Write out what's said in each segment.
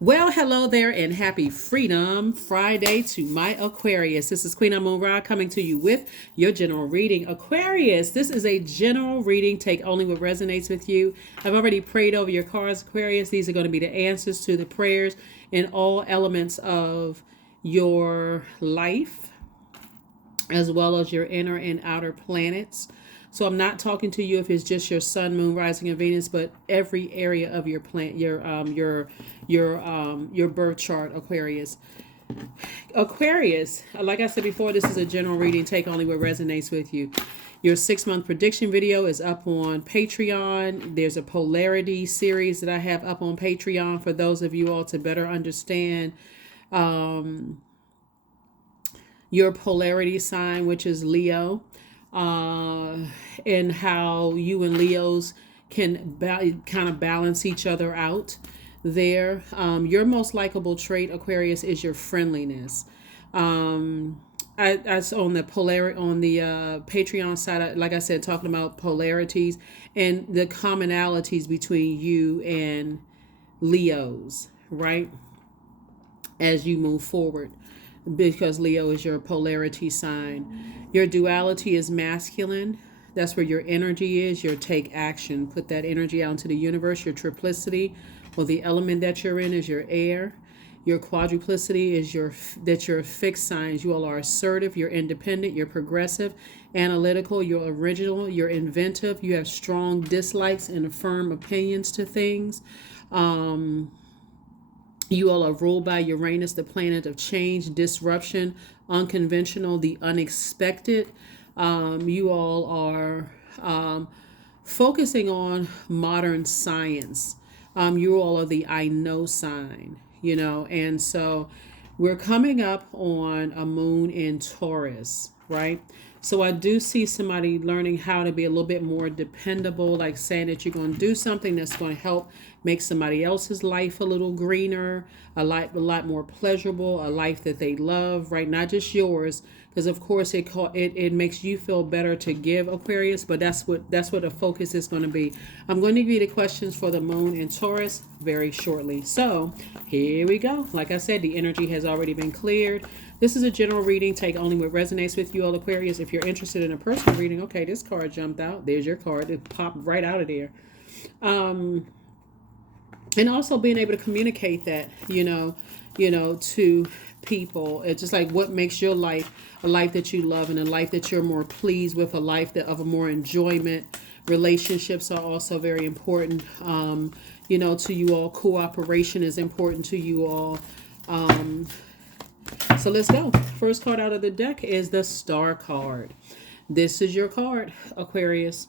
Well, hello there, and happy Freedom Friday to my Aquarius. This is Queen Amun Ra coming to you with your general reading. Aquarius, this is a general reading. Take only what resonates with you. I've already prayed over your cards, Aquarius. These are going to be the answers to the prayers in all elements of your life, as well as your inner and outer planets. So I'm not talking to you if it's just your sun, moon, rising, and Venus, but every area of your plant, your birth chart, Aquarius. Aquarius, like I said before, this is a general reading. Take only what resonates with you. Your 6-month prediction video is up on Patreon. There's a polarity series that I have up on Patreon for those of you all to better understand your polarity sign, which is Leo, and how you and Leos can kind of balance each other out there. Your most likable trait, Aquarius, is your friendliness. I on the Patreon side, like I said, talking about polarities and the commonalities between you and Leos, right? As you move forward, because Leo is your polarity sign. Your duality is masculine. That's where your energy is. Your take action. Put that energy out into the universe. Your triplicity, well, the element that you're in is your air. Your quadruplicity is your fixed signs. You all are assertive. You're independent. You're progressive, analytical. You're original. You're inventive. You have strong dislikes and firm opinions to things. You all are ruled by Uranus, the planet of change, disruption, unconventional, the unexpected. You all are focusing on modern science. You all are the I know sign, and so we're coming up on a moon in Taurus, right? So I do see somebody learning how to be a little bit more dependable, like saying that you're going to do something that's going to help make somebody else's life a little greener, a lot more pleasurable, a life that they love, right? Not just yours, because of course it makes you feel better to give, Aquarius, but that's what the focus is going to be. I'm going to give you the questions for the moon in Taurus very shortly. So here we go. Like I said, the energy has already been cleared. This is a general reading. Take only what resonates with you, all Aquarius. If you're interested in a personal reading, okay, this card jumped out. There's your card. It popped right out of there. And also being able to communicate that, to people. It's just like what makes your life a life that you love and a life that you're more pleased with, a life that of a more enjoyment. Relationships are also very important, to you all. Cooperation is important to you all. So let's go. First card out of the deck is the Star card. This is your card, Aquarius.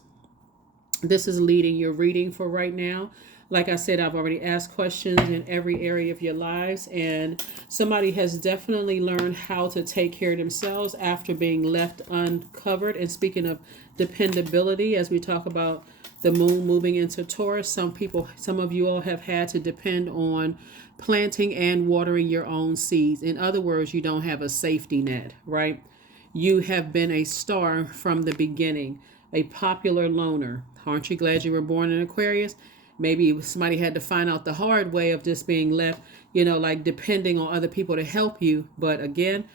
This is leading your reading for right now. Like I said, I've already asked questions in every area of your lives, and somebody has definitely learned how to take care of themselves after being left uncovered. And speaking of dependability, as we talk about the moon moving into Taurus, some of you all have had to depend on planting and watering your own seeds. In other words, you don't have a safety net, right? You have been a star from the beginning, a popular loner. Aren't you glad you were born in Aquarius? Maybe somebody had to find out the hard way of just being left, like depending on other people to help you. But again,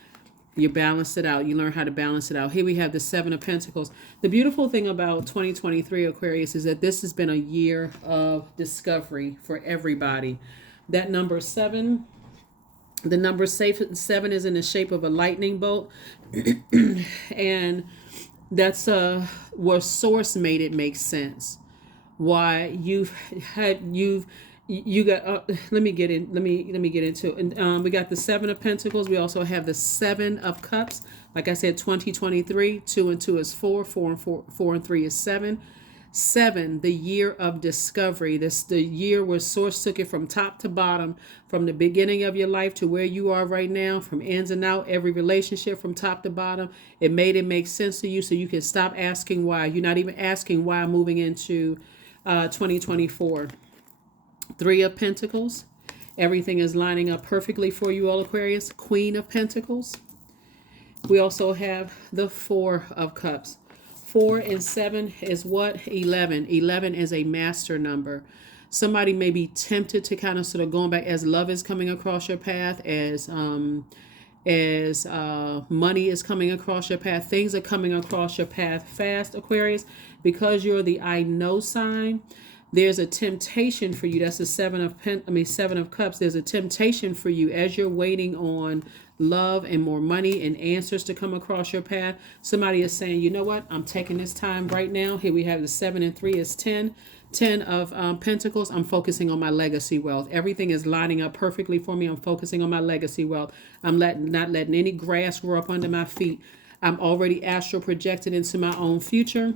you balance it out. You learn how to balance it out. Here we have the Seven of Pentacles. The beautiful thing about 2023 Aquarius is that this has been a year of discovery for everybody. That number 7, the number 7 is in the shape of a lightning bolt. And that's where source made it make sense. Why you got let me get into it. And we got the 7 of Pentacles. We also have the 7 of Cups. Like I said, 2023, 2 and 2 is 4, 4 and 3 is 7. 7, the year of discovery. This the year where source took it from top to bottom, from the beginning of your life to where you are right now, from ins and out, every relationship from top to bottom. It made it make sense to you, so you can stop asking why. You're not even asking why moving into 2024. 3 of Pentacles. Everything is lining up perfectly for you all, Aquarius. Queen of Pentacles. We also have the 4 of Cups. 4 and 7 is what? 11. 11 is a master number. Somebody may be tempted to kind of sort of going back as love is coming across your path, as money is coming across your path. Things are coming across your path fast, Aquarius, because you're the I know sign. There's a temptation for you. That's the seven of cups. There's a temptation for you as you're waiting on love and more money and answers to come across your path. Somebody is saying, you know what? I'm taking this time right now. Here we have the 7 and 3 is 10. 10 of Pentacles. I'm focusing on my legacy wealth. Everything is lining up perfectly for me. I'm focusing on my legacy wealth. I'm not letting any grass grow up under my feet. I'm already astral projected into my own future.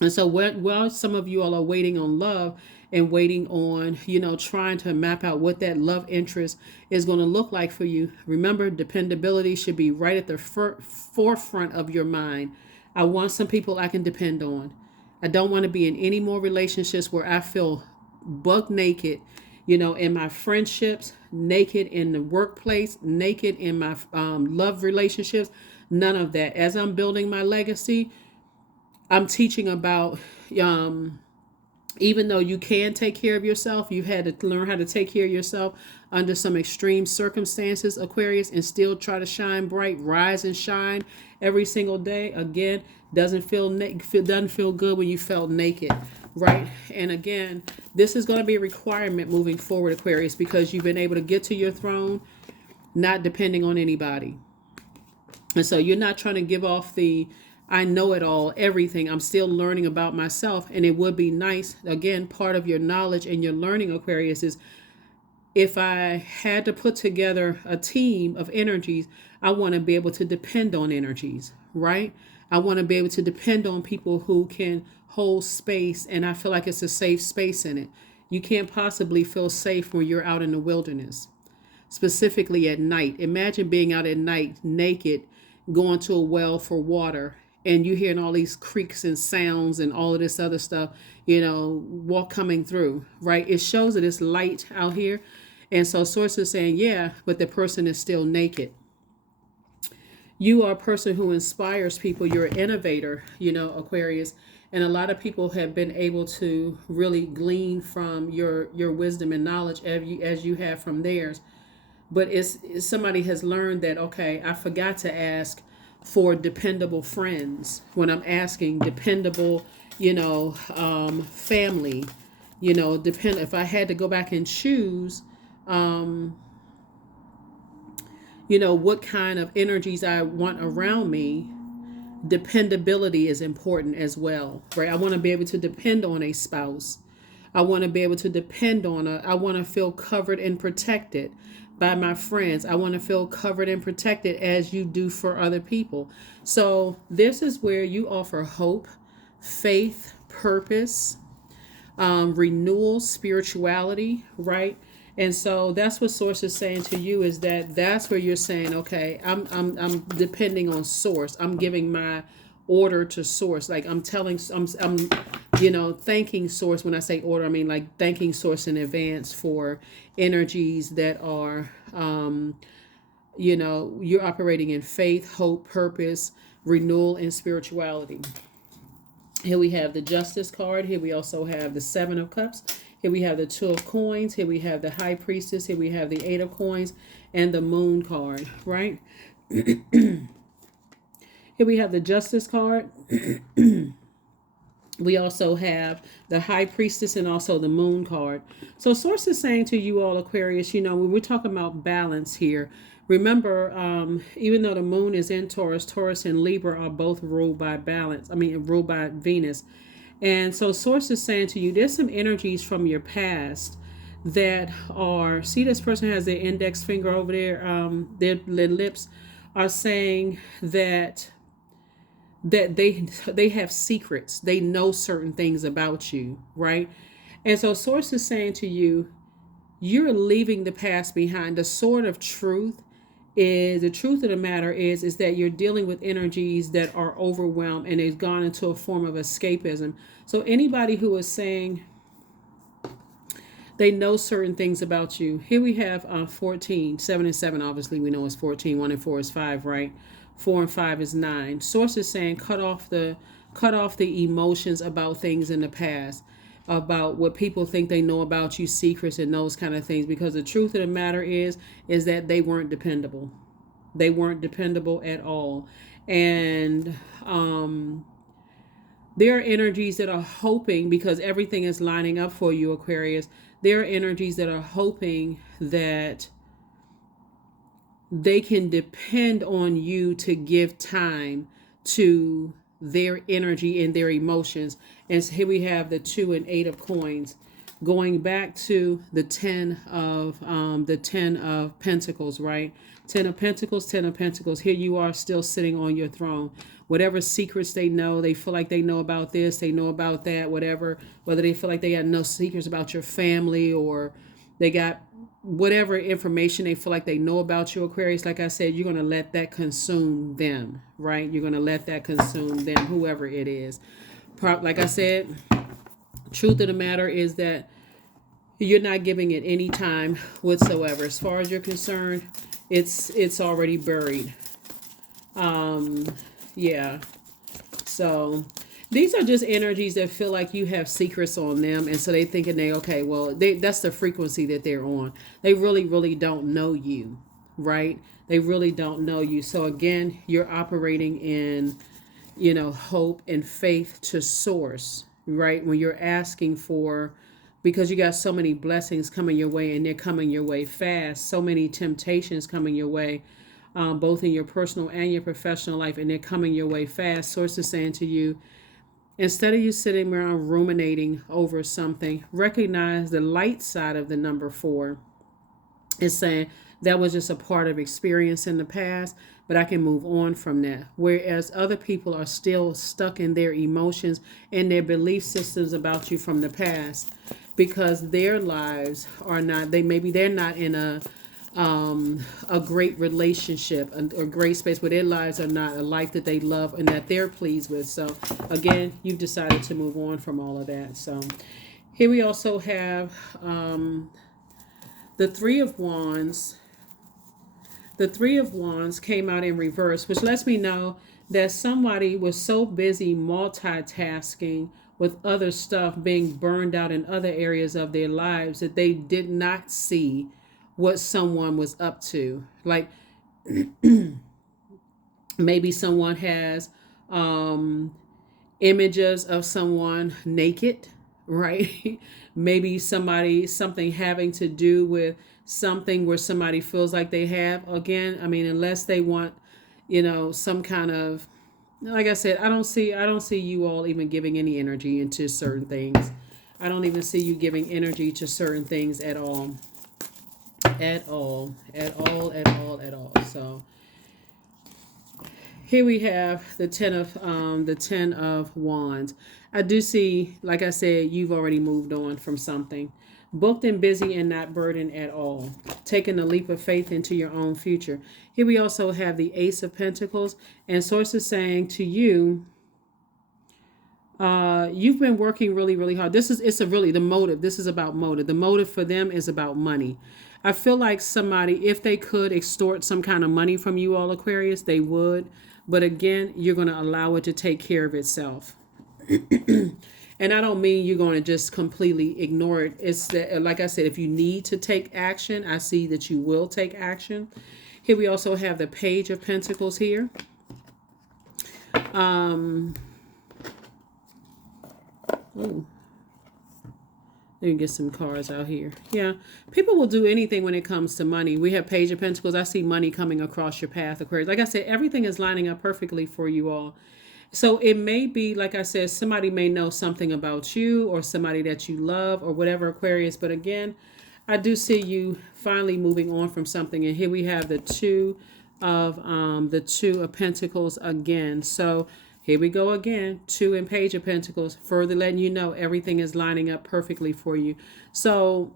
And so while some of you all are waiting on love and waiting on, trying to map out what that love interest is going to look like for you, remember, dependability should be right at the forefront of your mind. I want some people I can depend on. I don't want to be in any more relationships where I feel buck naked, in my friendships, naked in the workplace, naked in my love relationships. None of that. As I'm building my legacy, I'm teaching about, even though you can take care of yourself, you had to learn how to take care of yourself under some extreme circumstances, Aquarius, and still try to shine bright, rise and shine every single day. Again, doesn't feel good when you felt naked, right? And again, this is going to be a requirement moving forward, Aquarius, because you've been able to get to your throne, not depending on anybody. And so you're not trying to give off the I know it all, everything. I'm still learning about myself. And it would be nice, again, part of your knowledge and your learning, Aquarius, is if I had to put together a team of energies, I want to be able to depend on energies, right? I want to be able to depend on people who can hold space, and I feel like it's a safe space in it. You can't possibly feel safe when you're out in the wilderness, specifically at night. Imagine being out at night naked, going to a well for water, and you hearing all these creaks and sounds and all of this other stuff, coming through, right? It shows that it's light out here. And so Source is saying, yeah, but the person is still naked. You are a person who inspires people. You're an innovator, Aquarius. And a lot of people have been able to really glean from your wisdom and knowledge as you have from theirs. But it's somebody has learned that, okay, I forgot to ask for dependable friends when I'm asking dependable, family, if I had to go back and choose, what kind of energies I want around me, dependability is important as well, right? I want to be able to depend on a spouse. I want to be able to depend on I want to feel covered and protected by my friends. I want to feel covered and protected as you do for other people. So this is where you offer hope, faith, purpose, renewal, spirituality, right? And so that's what Source is saying to you, is that's where you're saying, okay, I'm depending on Source. I'm giving my order to Source. Like I'm thanking Source. When I say order, I mean like thanking Source in advance for energies that are, you're operating in faith, hope, purpose, renewal, and spirituality. Here we have the Justice card. Here we also have the 7 of Cups. Here we have the 2 of Coins. Here we have the High Priestess. Here we have the 8 of Coins and the Moon card, right? Here we have the Justice card. We also have the High Priestess and also the Moon card. So Source is saying to you all, Aquarius, when we're talking about balance here, remember, even though the Moon is in Taurus, Taurus and Libra are both ruled by ruled by Venus. And so Source is saying to you, there's some energies from your past that are, see this person has their index finger over there, their lips are saying that they have secrets. They know certain things about you, right? And so Source is saying to you, you're leaving the past behind. The sword of truth is, the truth of the matter is that you're dealing with energies that are overwhelmed and they've gone into a form of escapism. So anybody who is saying they know certain things about you. Here we have 14, 7 and 7, obviously we know is 14, 1 and 4 is 5, right? 4 and 5 is 9. Source is saying cut off the emotions about things in the past. about what people think they know about you, secrets and those kind of things, because the truth of the matter is that they weren't dependable. They weren't dependable at all. And there are energies that are hoping, because everything is lining up for you, Aquarius. There are energies that are hoping that they can depend on you to give time to their energy and their emotions. And so here we have the 2 and 8 of coins, going back to the 10 of Pentacles, right? 10 of Pentacles, 10 of Pentacles. Here you are still sitting on your throne. Whatever secrets they know, they feel like they know about this, they know about that, whatever, whether they feel like they got no secrets about your family, or they got whatever information they feel like they know about you, Aquarius. Like I said, you're going to let that consume them, right? You're going to let that consume them, whoever it is. Like I said, truth of the matter is that you're not giving it any time whatsoever. As far as you're concerned, it's already buried. Yeah. So these are just energies that feel like you have secrets on them, and so they thinking that's the frequency that they're on. They really, really don't know you, right? They really don't know you. So again, you're operating in, hope and faith to source, right? When you're asking for, because you got so many blessings coming your way, and they're coming your way fast, so many temptations coming your way, both in your personal and your professional life, and they're coming your way fast. Source is saying to you, instead of you sitting around ruminating over something, recognize the light side of the number 4. It's saying that was just a part of experience in the past, but I can move on from that. Whereas other people are still stuck in their emotions and their belief systems about you from the past, because their lives are not, they're not in a great relationship, a great space where their lives are not a life that they love and that they're pleased with. So again, you've decided to move on from all of that. So here we also have the 3 of Wands. The 3 of Wands came out in reverse, which lets me know that somebody was so busy multitasking with other stuff, being burned out in other areas of their lives, that they did not see what someone was up to. Like maybe someone has images of someone naked, right? Maybe something having to do with something where somebody feels like they have. Again, I mean, unless they want, some kind of, like I said, I don't see you all even giving any energy into certain things. I don't even see you giving energy to certain things at all. At all. So here we have the 10 of Wands. I do see, like I said, you've already moved on from something. Booked and busy and not burdened at all. Taking a leap of faith into your own future. Here we also have the Ace of Pentacles, and Source is saying to you, you've been working really, really hard. The motive. This is about motive. The motive for them is about money. I feel like somebody, if they could extort some kind of money from you all, Aquarius, they would. But again, you're going to allow it to take care of itself. And I don't mean you're going to just completely ignore it. It's that, like I said, if you need to take action, I see that you will take action. Here we also have the Page of Pentacles here. Let me get some cards out here. Yeah, people will do anything when it comes to money. We have Page of Pentacles. I see money coming across your path, Aquarius. Like I said, everything is lining up perfectly for you all. So it may be, like I said, somebody may know something about you or somebody that you love or whatever, Aquarius. But again, I do see you finally moving on from something. And here we have the two of Pentacles again. So here we go again, 2 and Page of Pentacles, further letting you know everything is lining up perfectly for you. So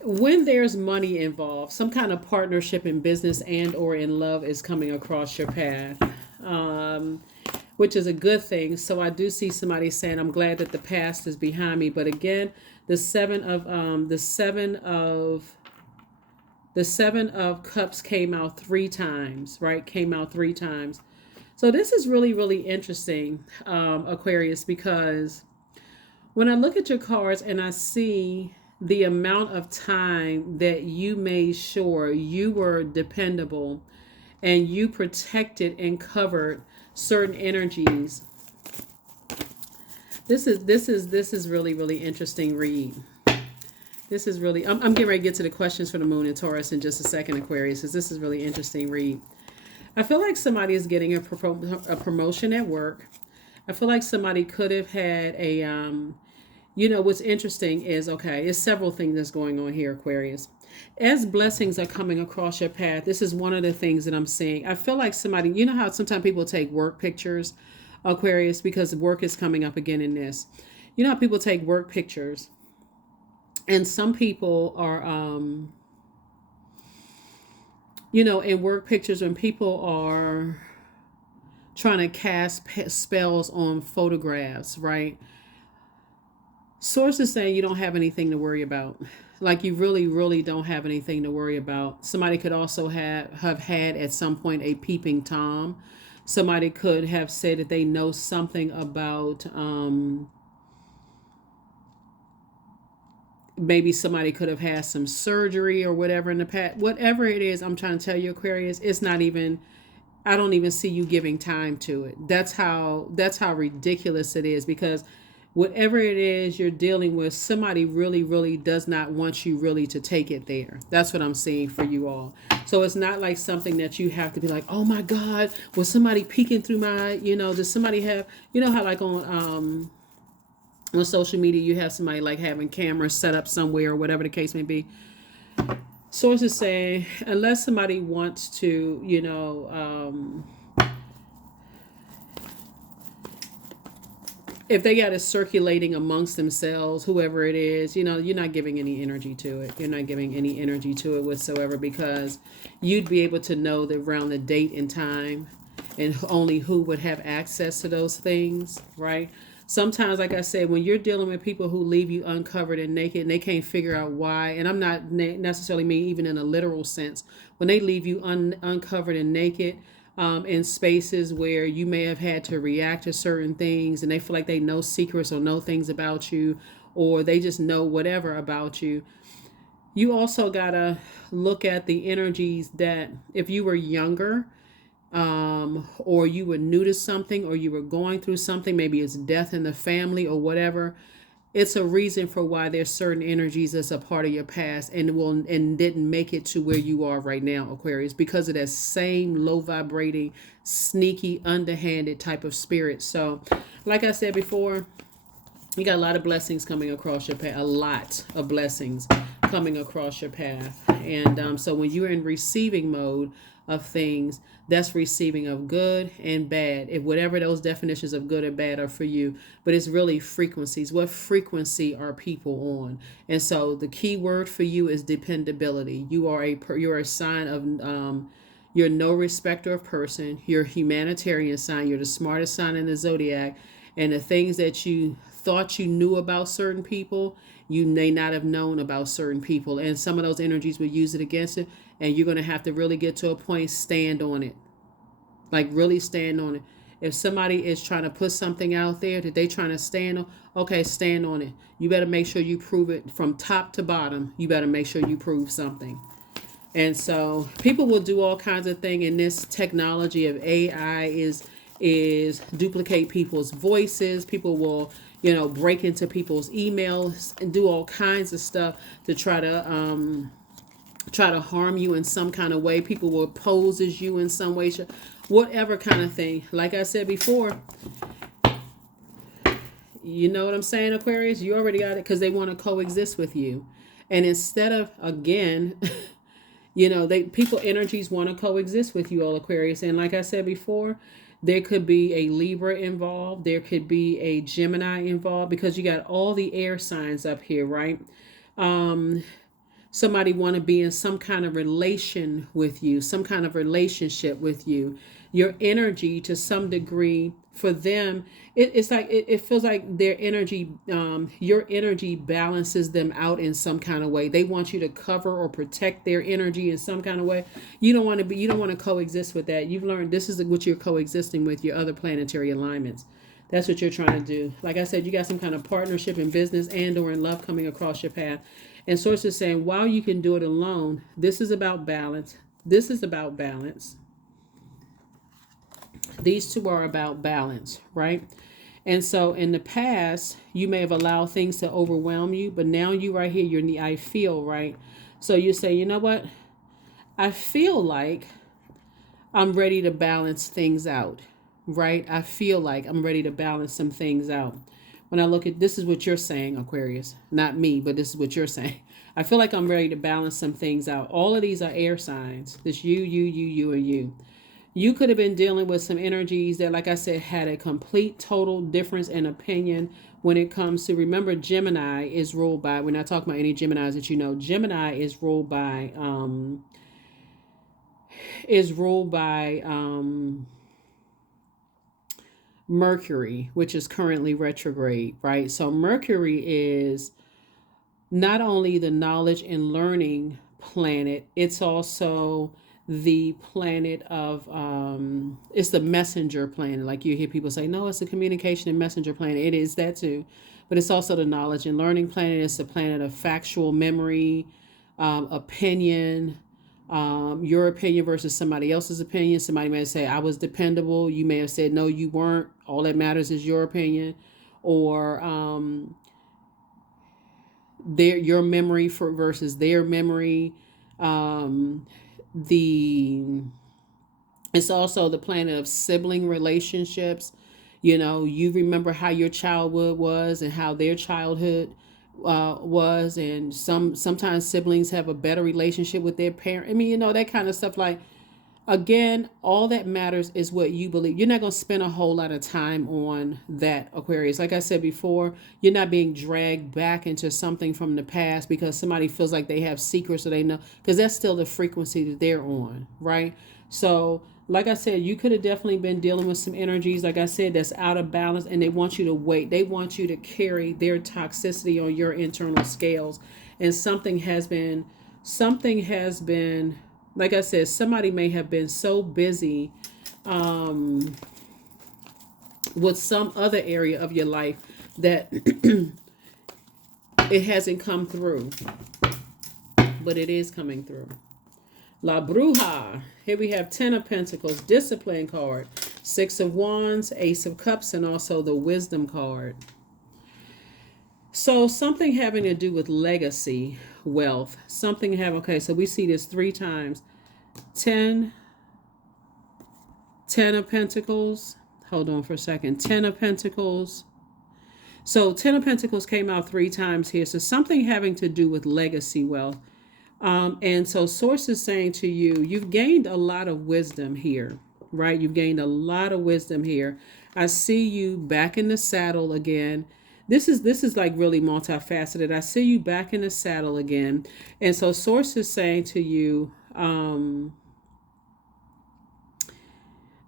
when there's money involved, some kind of partnership in business and or in love is coming across your path, which is a good thing. So I do see somebody saying, I'm glad that the past is behind me. But again, the seven of Cups came out 3 times, right? Came out 3 times. So this is really, really interesting, Aquarius, because when I look at your cards and I see the amount of time that you made sure you were dependable and you protected and covered certain energies, this is really, really interesting read. This is really, I'm getting ready to get to the questions for the moon and Taurus in just a second, Aquarius, because this is really interesting read. I feel like somebody is getting a promotion at work. I feel like somebody could have had a, what's interesting is, okay, it's several things that's going on here, Aquarius. As blessings are coming across your path, this is one of the things that I'm seeing. I feel like somebody, you know how sometimes people take work pictures, Aquarius, because work is coming up again in this. You know how people take work pictures, and some people are, in work pictures when people are trying to cast spells on photographs, right? Sources saying you don't have anything to worry about. Like you really, really don't have anything to worry about. Somebody could also have had at some point a peeping Tom. Somebody could have said that they know something about, maybe somebody could have had some surgery or whatever in the past. Whatever it is, I'm trying to tell you, Aquarius, it's not even, I don't even see you giving time to it. That's how ridiculous it is, because whatever it is you're dealing with, somebody really, really does not want you really to take it there. That's what I'm seeing for you all. So it's not like something that you have to be like, oh my God, was somebody peeking through my, does somebody have, how like on social media you have somebody like having cameras set up somewhere or whatever the case may be. Sources say unless somebody wants to, if they got it circulating amongst themselves, whoever it is, you're not giving any energy to it. You're not giving any energy to it whatsoever, because you'd be able to know that around the date and time and only who would have access to those things, right? Sometimes, like I said, when you're dealing with people who leave you uncovered and naked and they can't figure out why, and I'm not necessarily mean even in a literal sense, when they leave you uncovered and naked, in spaces where you may have had to react to certain things and they feel like they know secrets or know things about you, or they just know whatever about you, you also got to look at the energies that if you were younger, or you were new to something, or you were going through something, maybe it's death in the family or whatever, it's a reason for why there's certain energies that's a part of your past and didn't make it to where you are right now, Aquarius, because of that same low vibrating, sneaky, underhanded type of spirit. So, like I said before, you got a lot of blessings coming across your path, a lot of blessings coming across your path. And so when you're in receiving mode of things, that's receiving of good and bad, if whatever those definitions of good and bad are for you. But it's really frequencies. What frequency are people on? And so the key word for you is dependability. You're a sign of you're no respecter of person. You're a humanitarian sign. You're the smartest sign in the Zodiac. And the things that you thought you knew about certain people, you may not have known about certain people. And some of those energies will use it against it. And you're going to have to really get to a point, stand on it. Like really stand on it. If somebody is trying to put something out there that they trying to stand on, okay, stand on it. You better make sure you prove it from top to bottom. You better make sure you prove something. And so people will do all kinds of things, and this technology of AI is duplicate people's voices. People will, break into people's emails and do all kinds of stuff to try to harm you in some kind of way. People will pose as you in some way, whatever kind of thing. Like I said before, you know what I'm saying, Aquarius? You already got it, because they want to coexist with you. And instead of, again, people energies want to coexist with you all, Aquarius. And like I said before, there could be a Libra involved. There could be a Gemini involved, because you got all the air signs up here, right? Somebody want to be in some kind of relation with you, some kind of relationship with you. Your energy to some degree for them, it's like it feels like their energy, your energy balances them out in some kind of way. They want you to cover or protect their energy in some kind of way. You don't want to coexist with that. You've learned this is what you're coexisting with, your other planetary alignments. That's what you're trying to do. Like I said, you got some kind of partnership in business and or in love coming across your path. And Source is saying, while you can do it alone, this is about balance. This is about balance. These two are about balance, right? And so in the past, you may have allowed things to overwhelm you, but now you right here, you're in the I feel, right? So you say, you know what? I feel like I'm ready to balance things out, right? I feel like I'm ready to balance some things out. When I look at this is what you're saying, Aquarius, not me, but this is what you're saying. I feel like I'm ready to balance some things out. All of these are air signs. This you, and you. You could have been dealing with some energies that, like I said, had a complete total difference in opinion when it comes to, remember, Gemini is ruled by, we're not talking about any Geminis that you know, Gemini is ruled by, Mercury, which is currently retrograde, right? So Mercury is not only the knowledge and learning planet, it's also the planet of it's the messenger planet. Like you hear people say, no, it's the communication and messenger planet. It is that too, but it's also the knowledge and learning planet. It's the planet of factual memory, opinion, your opinion versus somebody else's opinion. Somebody may say I was dependable, you may have said no, you weren't. All that matters is your opinion. Or your memory for versus their memory. The It's also the planet of sibling relationships. You know, you remember how your childhood was and how their childhood was, and sometimes siblings have a better relationship with their parent. I mean, you know, that kind of stuff. Like, again, all that matters is what you believe. You're not going to spend a whole lot of time on that, Aquarius. Like I said before, you're not being dragged back into something from the past because somebody feels like they have secrets or they know, because that's still the frequency that they're on, right? So, like I said, you could have definitely been dealing with some energies, like I said, that's out of balance, and they want you to wait. They want you to carry their toxicity on your internal scales. And something has been, like I said, somebody may have been so busy with some other area of your life that it hasn't come through, but it is coming through. La Bruja. Here we have 10 of Pentacles, Discipline card, 6 of Wands, Ace of Cups, and also the Wisdom card. So something having to do with legacy, wealth, something having, okay, so we see this 3 times. 10 of Pentacles. Hold on for a second. 10 of Pentacles. So 10 of Pentacles came out 3 times here. So something having to do with legacy wealth. And so Source is saying to you, you've gained a lot of wisdom here, right? You've gained a lot of wisdom here. I see you back in the saddle again. This is like really multifaceted. I see you back in the saddle again. And so Source is saying to you, in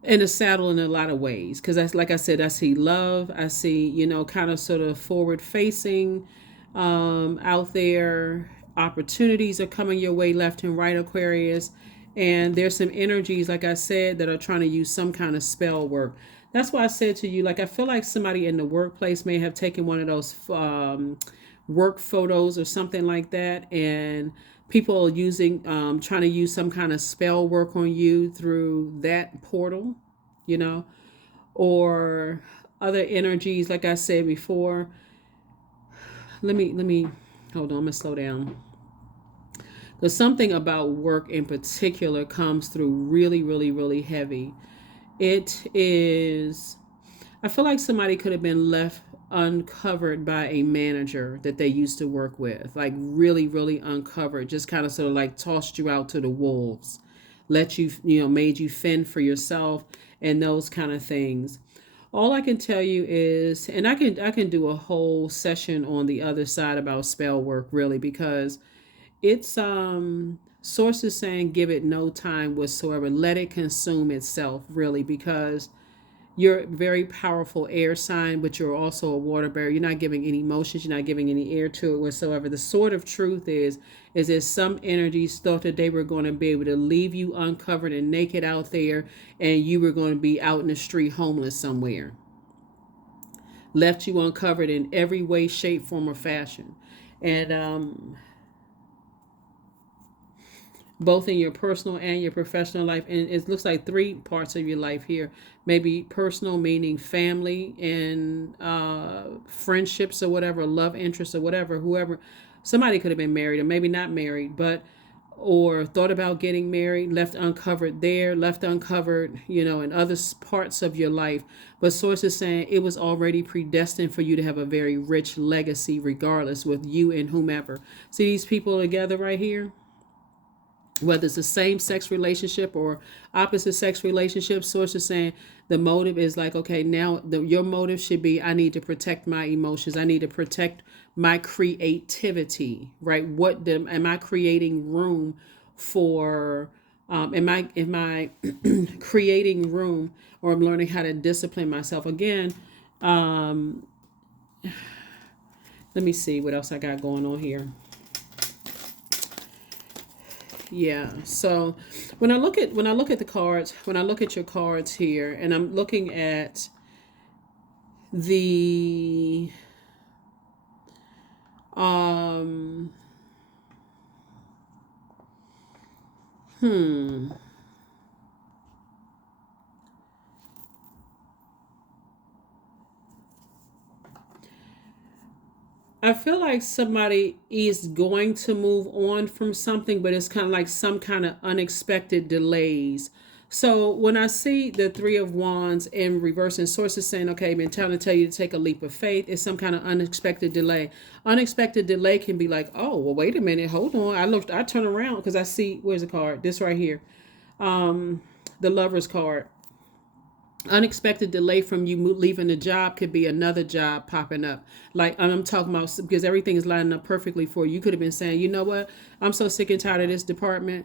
a saddle in a lot of ways, because that's, like I said, I see love, I see, you know, kind of sort of forward facing out there. Opportunities are coming your way left and right, Aquarius. And there's some energies, like I said, that are trying to use some kind of spell work. That's why I said to you, like, I feel like somebody in the workplace may have taken one of those work photos or something like that, and people are using, trying to use some kind of spell work on you through that portal, you know, or other energies, like I said before. Let me, hold on, I'm gonna slow down. Because something about work in particular comes through really, really, really heavy. It is, I feel like somebody could have been left uncovered by a manager that they used to work with. Like really, really uncovered. Just kind of sort of like tossed you out to the wolves. Let you, you know, made you fend for yourself and those kind of things. All I can tell you is, and I can do a whole session on the other side about spell work, really, because it's sources saying give it no time whatsoever. Let it consume itself, really, because you're a very powerful air sign, but you're also a water bearer. You're not giving any emotions. You're not giving any air to it whatsoever. The sword of truth is that some energies thought that they were going to be able to leave you uncovered and naked out there, and you were going to be out in the street homeless somewhere. Left you uncovered in every way, shape, form, or fashion. And both in your personal and your professional life. And it looks like three parts of your life here. Maybe personal, meaning family and friendships or whatever, love interests or whatever, whoever. Somebody could have been married or maybe not married, but or thought about getting married, left uncovered there, left uncovered, in other parts of your life. But source is saying it was already predestined for you to have a very rich legacy regardless with you and whomever. See these people together right here? Whether it's a same-sex relationship or opposite-sex relationship, source is saying the motive is like, okay, now your motive should be, I need to protect my emotions. I need to protect my creativity, right? Am I creating room for, am I creating room, or I'm learning how to discipline myself? Again, let me see what else I got going on here. Yeah. So when I look at the cards, when I look at your cards here, and I'm looking at the I feel like somebody is going to move on from something, but it's kind of like some kind of unexpected delays. So when I see the Three of Wands in reverse and sources saying, okay, been trying to tell you to take a leap of faith, it's some kind of unexpected delay. Unexpected delay can be like, oh, well, wait a minute, hold on. I turn around because I see, where's the card? This right here. The Lover's card. Unexpected delay from you leaving the job could be another job popping up. Like I'm talking about, because everything is lining up perfectly for you. You could have been saying, you know what, I'm so sick and tired of this department.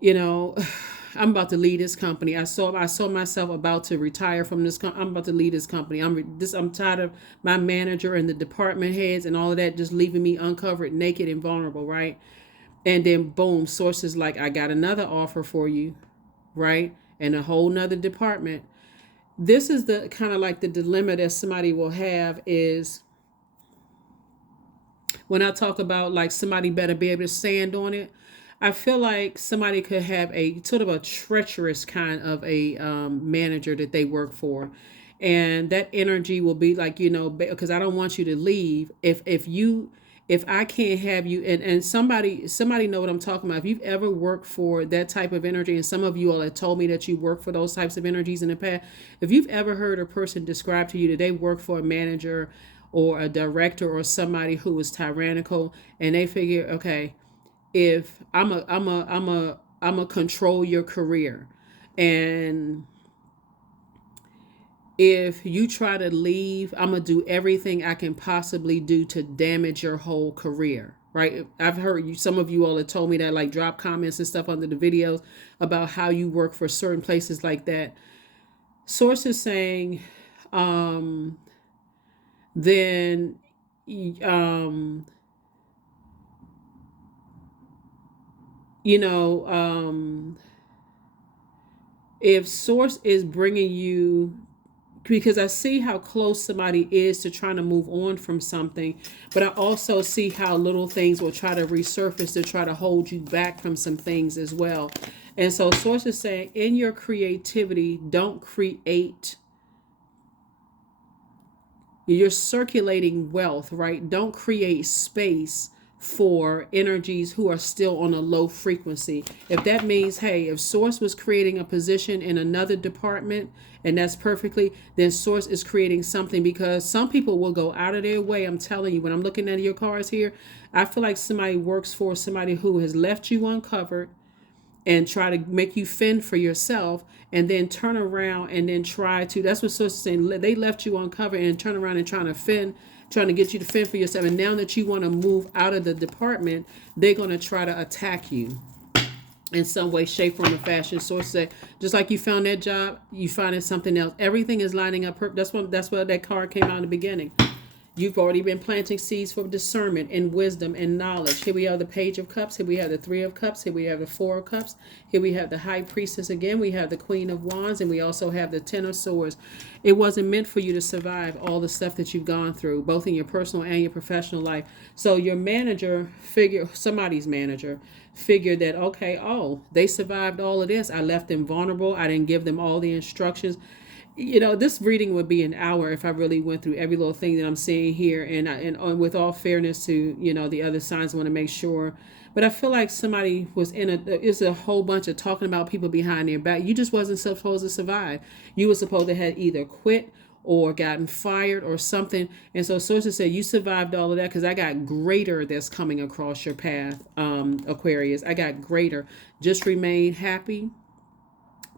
I'm about to leave this company. I saw myself about to retire from this company. I'm about to leave this company. I'm tired of my manager and the department heads and all of that just leaving me uncovered, naked, and vulnerable, right? And then boom, sources like, I got another offer for you, right? And a whole nother department. This is the kind of like the dilemma that somebody will have is when I talk about like somebody better be able to stand on it. I feel like somebody could have a sort of a treacherous kind of a manager that they work for. And that energy will be like, because I don't want you to leave. If I can't have you, and somebody know what I'm talking about. If you've ever worked for that type of energy, and some of you all have told me that you work for those types of energies in the past, if you've ever heard a person describe to you that they work for a manager or a director or somebody who is tyrannical, and they figure, okay, if I'm a control your career, and if you try to leave, I'm going to do everything I can possibly do to damage your whole career, right? I've heard some of you all have told me that, like drop comments and stuff under the videos about how you work for certain places like that. Sources saying, then, if source is bringing you, because I see how close somebody is to trying to move on from something, but I also see how little things will try to resurface to try to hold you back from some things as well. And so source is saying, in your creativity, don't create. You're circulating wealth, right? Don't create space for energies who are still on a low frequency. If that means, hey, if source was creating a position in another department, and that's perfectly, then source is creating something, because some people will go out of their way. I'm telling you, when I'm looking at your cards here, I feel like somebody works for somebody who has left you uncovered and try to make you fend for yourself, and then turn around and then try to, that's what source is saying, they left you uncovered and turn around and trying to get you to fend for yourself. And now that you want to move out of the department, they're going to try to attack you. in some way, shape, form, or fashion. Source say, just like you found that job, you finding something else. Everything is lining up. That's what that card came out in the beginning. You've already been planting seeds for discernment and wisdom and knowledge. Here we have the Page of Cups. Here we have the Three of Cups. Here we have the Four of Cups. Here we have the High Priestess again. We have the Queen of Wands. And we also have the Ten of Swords. It wasn't meant for you to survive all the stuff that you've gone through, both in your personal and your professional life. So your manager somebody's manager figured that, okay, oh, they survived all of this. I left them vulnerable. I didn't give them all the instructions. This reading would be an hour if I really went through every little thing that I'm seeing here. And with all fairness to, the other signs, I want to make sure. But I feel like somebody was it's a whole bunch of talking about people behind their back. You just wasn't supposed to survive. You were supposed to have either quit or gotten fired or something. And so sources say you survived all of that because I got greater that's coming across your path, Aquarius. I got greater. Just remain happy,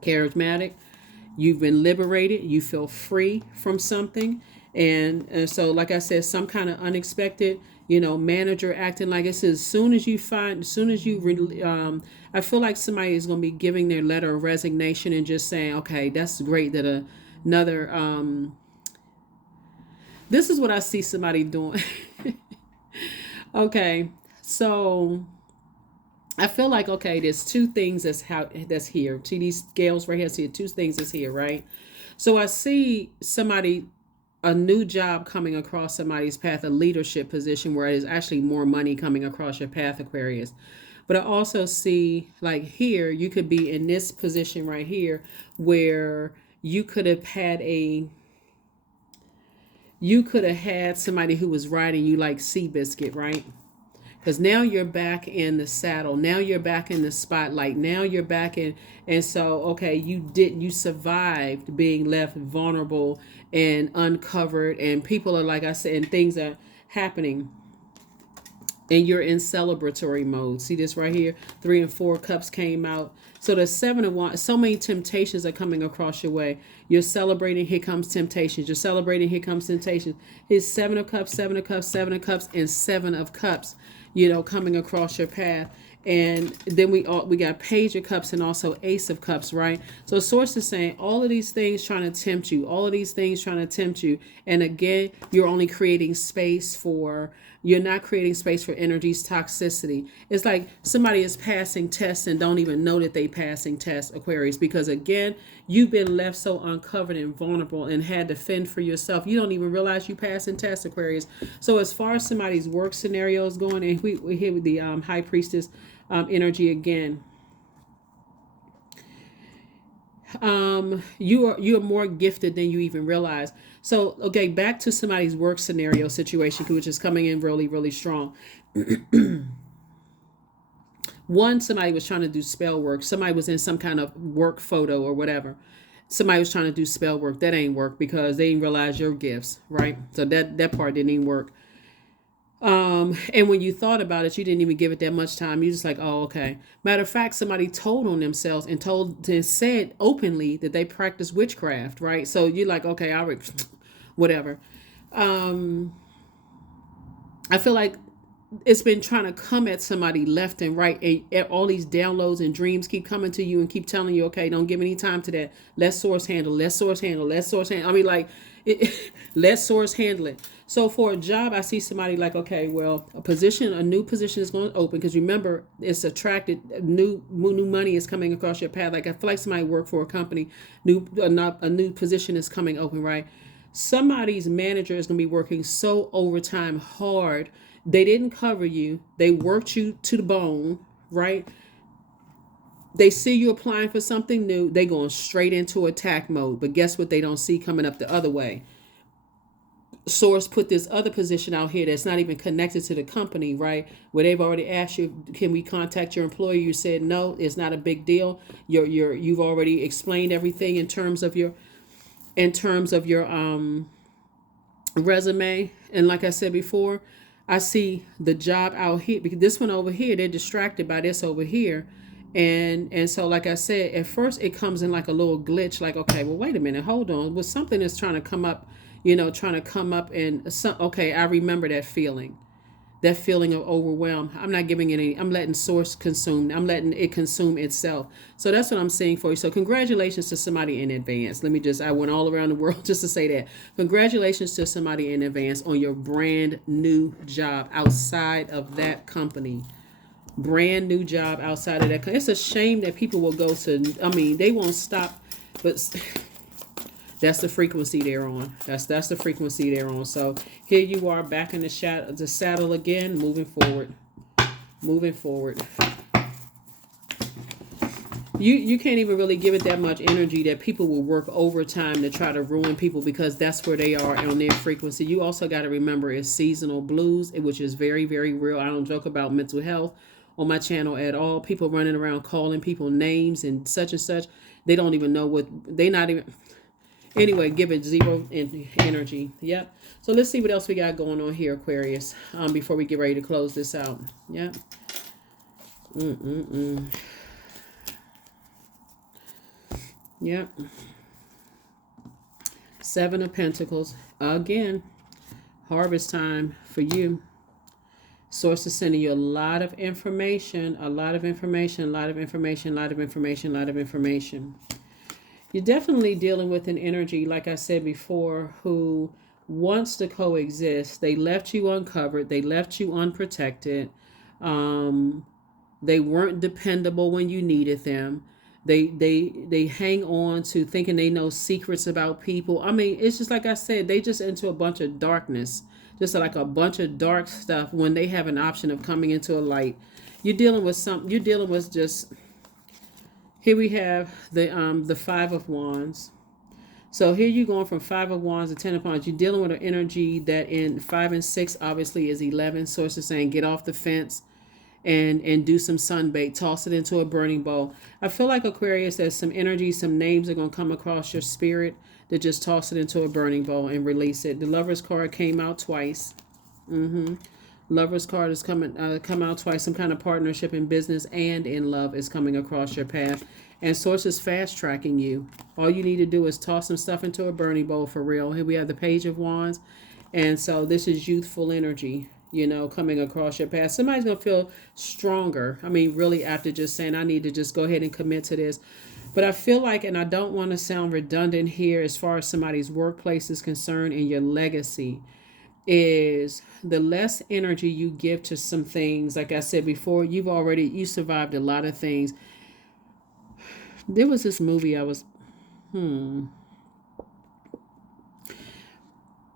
charismatic. You've been liberated. You feel free from something. And so, like I said, some kind of unexpected, manager acting like it's as soon as you, I feel like somebody is going to be giving their letter of resignation and just saying, okay, that's great that another, this is what I see somebody doing. Okay. So I feel like, okay, there's two things that's here. See these scales right here? See two things that's here, right? So I see a new job coming across somebody's path, a leadership position where there's actually more money coming across your path, Aquarius. But I also see, like here, you could be in this position right here where you could have had somebody who was riding you like Seabiscuit, right? Because now you're back in the saddle. Now you're back in the spotlight. Now you're back in. And so, okay, you survived being left vulnerable and uncovered. And people are, like I said, and things are happening. And you're in celebratory mode. See this right here? 3 and 4 cups came out. So the 7 of Wands, so many temptations are coming across your way. You're celebrating, here comes temptations. You're celebrating, here comes temptations. Here's 7 of Cups, 7 of Cups, 7 of Cups, and 7 of Cups, coming across your path. And then we got Page of Cups and also Ace of Cups, right? So Source is saying all of these things trying to tempt you, all of these things trying to tempt you. And again, you're only creating space for, you're not creating space for energy's toxicity. It's like somebody is passing tests and don't even know that they passing tests, Aquarius, because again, you've been left so uncovered and vulnerable and had to fend for yourself. You don't even realize you passing tests, Aquarius. So as far as somebody's work scenarios going, and we hit with the High Priestess energy again. You are more gifted than you even realize. So, okay, back to somebody's work scenario situation, which is coming in really, really strong. One, somebody was trying to do spell work. Somebody was in some kind of work photo or whatever. Somebody was trying to do spell work. That ain't work because they didn't realize your gifts, right? So that part didn't even work. And when you thought about it, you didn't even give it that much time. You just like, oh, okay. Matter of fact, somebody told on themselves and said openly that they practice witchcraft, right? So you're like, okay, whatever. I feel like it's been trying to come at somebody left and right. And all these downloads and dreams keep coming to you and keep telling you, okay, don't give any time to that. Let Source handle. Let Source handle. Let Source handle. I mean, like, let Source handle it. So for a job, I see somebody like, okay, well, a new position is going to open because remember, it's attracted. New money is coming across your path. Like I feel like somebody worked for a company. A new position is coming open, right? Somebody's manager is going to be working so overtime hard. They didn't cover you. They worked you to the bone, right? They see you applying for something new. They going straight into attack mode. But guess what they don't see coming up the other way? Source put this other position out here that's not even connected to the company, right? Where they've already asked you, can we contact your employer? You said no, it's not a big deal. You've already explained everything in terms of your resume. And like I said before, I see the job out here because this one over here, they're distracted by this over here. And so, like I said, at first it comes in like a little glitch, like, okay, well, wait a minute, hold on. Was something that's trying to come up, and okay, I remember that feeling. that feeling of overwhelm. I'm not giving it any, I'm letting source consume. I'm letting it consume itself. So that's what I'm saying for you. So congratulations to somebody in advance. Let me just, I went all around the world just to say that. Congratulations to somebody in advance on your brand new job outside of that company. Brand new job outside of that. It's a shame that people will go to, I mean, they won't stop, but that's the frequency they're on. That's the frequency they're on. So here you are back in the saddle again, moving forward. Moving forward. You can't even really give it that much energy that people will work overtime to try to ruin people, because that's where they are on their frequency. You also got to remember it's seasonal blues, which is very, very real. I don't joke about mental health on my channel at all. People running around calling people names and such. They don't even know what, they not even, anyway, give it zero energy. Yep. So let's see what else we got going on here, Aquarius, before we get ready to close this out. Yep. Yep. Seven of Pentacles. Again, harvest time for you. Source is sending you a lot of information, a lot of information, a lot of information, a lot of information, a lot of information. You're definitely dealing with an energy, like I said before, who wants to coexist. They left you uncovered. They left you unprotected. They weren't dependable when you needed them. They hang on to thinking they know secrets about people. I mean, it's just like I said, they just into a bunch of darkness, just like a bunch of dark stuff when they have an option of coming into a light. You're dealing with something. You're dealing with just. Here we have the Five of Wands. So here you're going from Five of Wands to Ten of Wands. You're dealing with an energy that in 5 and 6 obviously is 11. Source is saying get off the fence and do some sunbait. Toss it into a burning bowl. I feel like, Aquarius, there's some energy, some names are going to come across your spirit to just toss it into a burning bowl and release it. The Lover's card came out twice. Lover's card is come out twice. Some kind of partnership in business and in love is coming across your path. And Source is fast tracking you. All you need to do is toss some stuff into a burning bowl for real. Here we have the Page of Wands. And so this is youthful energy, you know, coming across your path. Somebody's going to feel stronger. I mean, really, after just saying, I need to just go ahead and commit to this. But I feel like, and I don't want to sound redundant here as far as somebody's workplace is concerned and your legacy, is the less energy you give to some things, like I said before, you survived a lot of things. There was this movie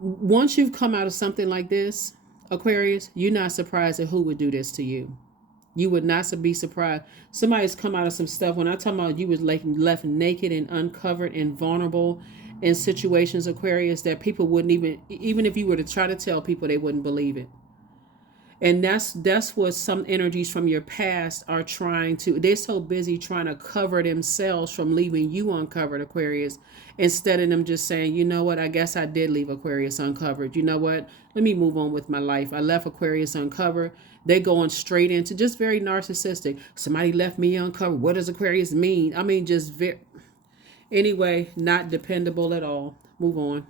once you've come out of something like this, Aquarius, you're not surprised at who would do this to you. You would not be surprised. Somebody's come out of some stuff. When I talk about you was left naked and uncovered and vulnerable in situations, Aquarius, that people wouldn't even if you were to try to tell people, they wouldn't believe it. And that's what some energies from your past are trying to, they're so busy trying to cover themselves from leaving you uncovered, Aquarius, instead of them just saying, you know what, I guess I did leave Aquarius uncovered. You know what, let me move on with my life. I left Aquarius uncovered. They're going straight into just very narcissistic. Somebody left me uncovered. What does Aquarius mean? I mean, just anyway, not dependable at all. Move on.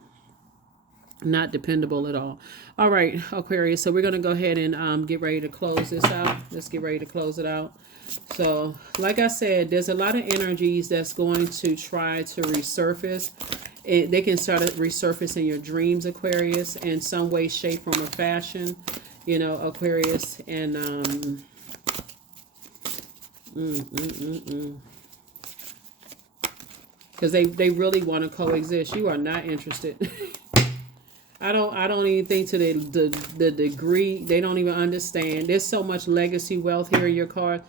Not dependable at all. All right, Aquarius, so we're going to go ahead and get ready to close this out. Let's get ready to close it out. So like I said, there's a lot of energies that's going to try to resurface. They can start to resurface in your dreams, Aquarius, in some way, shape, form, or fashion, you know, Aquarius. And because they really want to coexist. You are not interested. I don't even think to the degree, they don't even understand. There's so much legacy wealth here in your card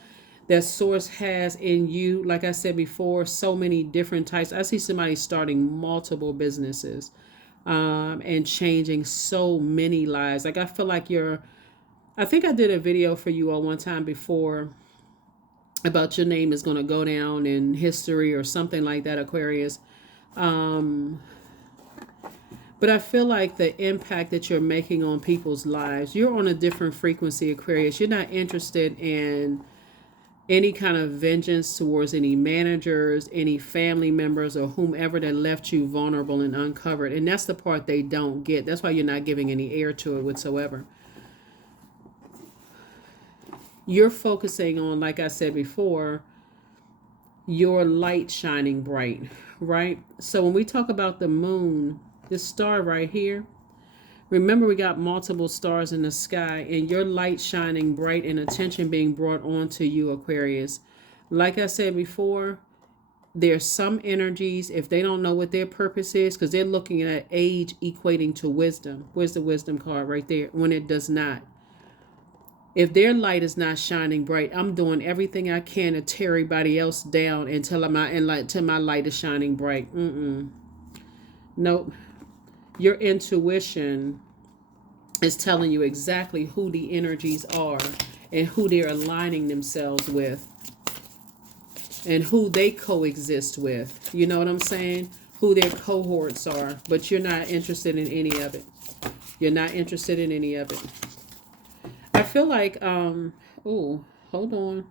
that Source has in you. Like I said before, so many different types. I see somebody starting multiple businesses and changing so many lives. Like I feel like I think I did a video for you all one time before about your name is going to go down in history or something like that, Aquarius. But I feel like the impact that you're making on people's lives, you're on a different frequency, Aquarius. You're not interested in any kind of vengeance towards any managers, any family members, or whomever that left you vulnerable and uncovered. And that's the part they don't get. That's why you're not giving any air to it whatsoever. You're focusing on, like I said before, your light shining bright, right? So when we talk about the moon, this star right here, remember we got multiple stars in the sky, and your light shining bright and attention being brought on to you, Aquarius. Like I said before, there's some energies, if they don't know what their purpose is, because they're looking at age equating to wisdom. Where's the wisdom card right there? When it does not. If their light is not shining bright, I'm doing everything I can to tear everybody else down until my light is shining bright. Nope. Your intuition is telling you exactly who the energies are and who they're aligning themselves with and who they coexist with. You know what I'm saying? Who their cohorts are, but you're not interested in any of it. You're not interested in any of it. I feel like, oh, hold on.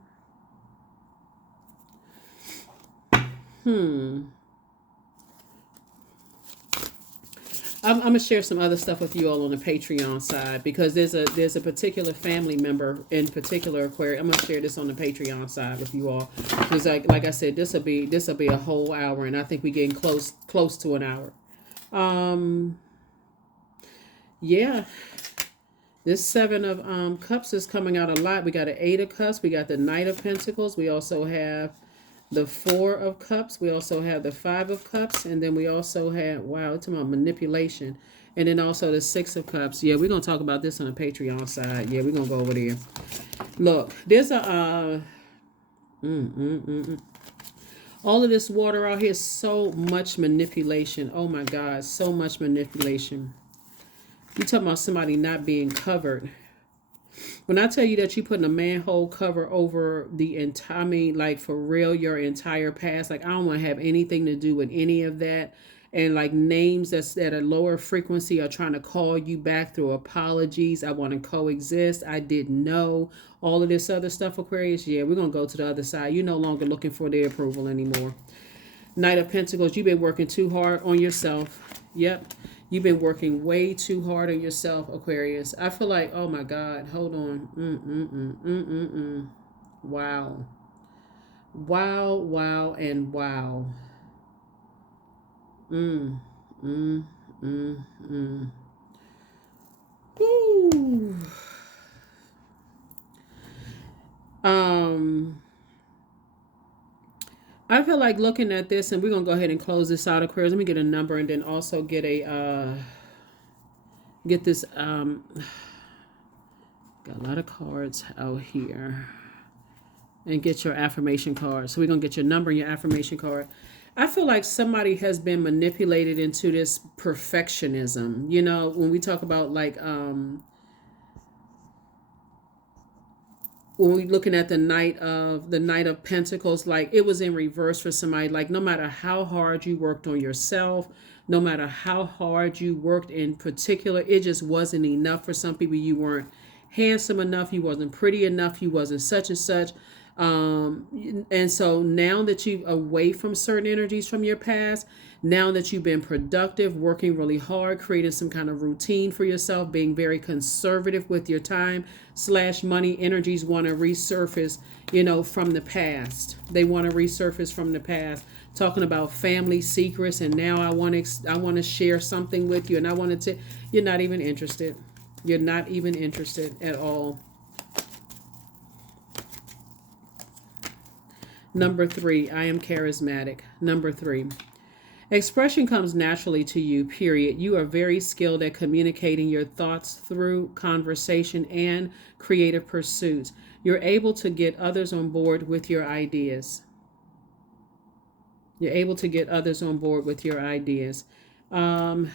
I'm gonna share some other stuff with you all on the Patreon side, because there's a particular family member in particular, Aquarius. I'm gonna share this on the Patreon side with you all, because like I said, this will be a whole hour, and I think we're getting close to an hour. Yeah, this Seven of Cups is coming out a lot. We got an Eight of Cups. We got the Knight of Pentacles. We also have the Four of Cups. We also have the Five of Cups. And then we also have, wow, it's about manipulation. And then also the Six of Cups. Yeah, we're going to talk about this on the Patreon side. Yeah, we're going to go over there. Look, there's a... all of this water out here, so much manipulation. Oh, my God, so much manipulation. You talking about somebody not being covered. When I tell you that you're putting a manhole cover over the entire, I mean, like for real, your entire past, like I don't want to have anything to do with any of that. And like names that's at a lower frequency are trying to call you back through apologies. I want to coexist. I didn't know all of this other stuff, Aquarius. Yeah, we're going to go to the other side. You're no longer looking for their approval anymore. Knight of Pentacles, you've been working too hard on yourself. Yep. You've been working way too hard on yourself, Aquarius. I feel like, oh my God, hold on. Wow. Wow, wow, and wow. Woo. I feel like looking at this, and we're going to go ahead and close this out, Aquarius. Let me get a number and then also get a, get this, got a lot of cards out here. And get your affirmation card. So we're going to get your number and your affirmation card. I feel like somebody has been manipulated into this perfectionism. You know, when we talk about like, when we're looking at the Knight of Pentacles, like it was in reverse for somebody. Like no matter how hard you worked on yourself, no matter how hard you worked in particular, it just wasn't enough for some people. You weren't handsome enough, you wasn't pretty enough, you wasn't such and such. And so now that you're away from certain energies from your past, now that you've been productive, working really hard, creating some kind of routine for yourself, being very conservative with your time / money, energies want to resurface, you know, from the past. They want to resurface from the past, talking about family secrets. And now I want to share something with you. And I wanted to, you're not even interested. You're not even interested at all. Number 3, I am charismatic. Number 3, expression comes naturally to you, period. You are very skilled at communicating your thoughts through conversation and creative pursuits. You're able to get others on board with your ideas. You're able to get others on board with your ideas. Yeah,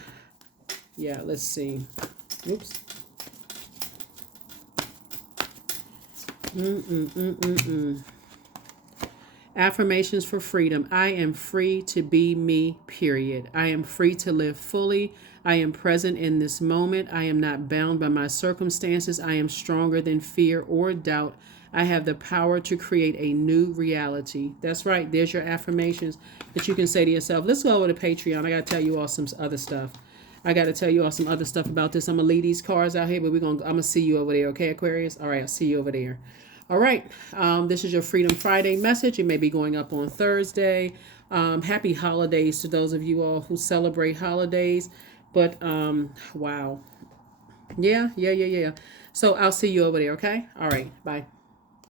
let's see. Oops. Affirmations for freedom. I am free to be me, period. I am free to live fully. I am present in this moment. I am not bound by my circumstances. I am stronger than fear or doubt. I have the power to create a new reality. That's right. There's your affirmations that you can say to yourself. Let's go over to Patreon. I got to tell you all some other stuff. I got to tell you all some other stuff about this. I'm going to leave these cards out here, but I'm going to see you over there. Okay, Aquarius? All right, I'll see you over there. All right. This is your Freedom Friday message. It may be going up on Thursday. Happy holidays to those of you all who celebrate holidays. But wow. Yeah. So I'll see you over there, okay? All right. Bye.